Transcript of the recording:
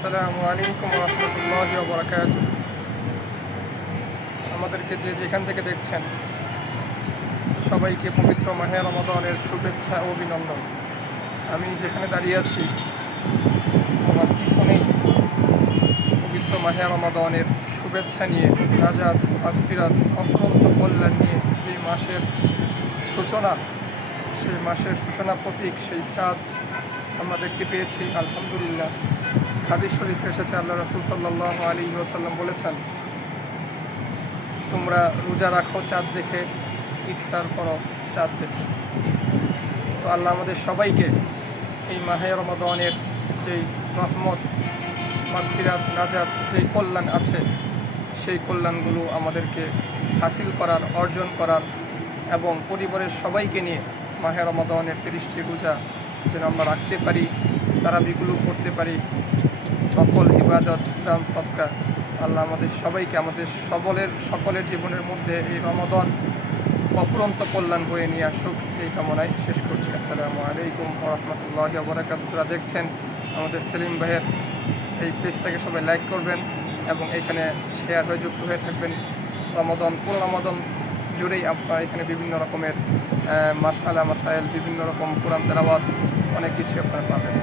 আসসালামু আলাইকুম রহমতুল্লাহি ওয়া বারাকাতুহু। আমাদেরকে যে যেখান থেকে দেখছেন সবাইকে পবিত্র মাহে রমাদানের শুভেচ্ছা ও অভিনন্দন। আমি যেখানে দাঁড়িয়ে আছি আমার পিছনেই পবিত্র মাহে রমাদানের শুভেচ্ছা নিয়ে, নাজাত, মাগফিরাত, অফুরন্ত কল্যাণ নিয়ে যে মাসের সূচনা, সেই মাসের সূচনা প্রতীক সেই চাঁদ আমরা দেখতে পেয়েছি। আলহামদুলিল্লাহ, হাদিস শরীফে এসেছে, আল্লাহ রাসূল সাল্লাল্লাহু আলাইহি ওয়াসাল্লাম বলেছেন, তোমরা রোজা রাখো চাঁদ দেখে, ইফতার করো চাঁদ দেখে। তো আল্লাহ আমাদের সবাইকে এই মাহে রমাদানের যেই রহমত, মাগফিরাত, নাজাত, যেই কল্যাণ আছে সেই কল্যাণগুলো আমাদেরকে হাসিল করার, অর্জন করার এবং পরিবারের সবাইকে নিয়ে মাহে রমাদানের 30টি রোজা যেন আমরা রাখতে পারি, তারাবিগুলো করতে পারি, নফল ইবাদত, দান, সদকা। আল্লাহ আমাদের সবাইকে, আমাদের সকলের জীবনের মধ্যে এই রমাদান অফুরন্ত কল্যাণ বয়ে নিয়ে আসুক, এই কামনায় শেষ করছি। আসসালামু আলাইকুম ওয়া রাহমাতুল্লাহি ওয়া বারাকাতুহু। যারা দেখছেন আমাদের সেলিম ভাইয়ের এই পেজটাকে সবাই লাইক করবেন এবং এখানে শেয়ার হয়ে যুক্ত হয়ে থাকবেন। পুরো রমাদান জুড়েই আপনারা এখানে বিভিন্ন রকমের মাসাইল, বিভিন্ন রকম কোরআন তেলাওয়াত, অনেক কিছু আপনারা পাবেন।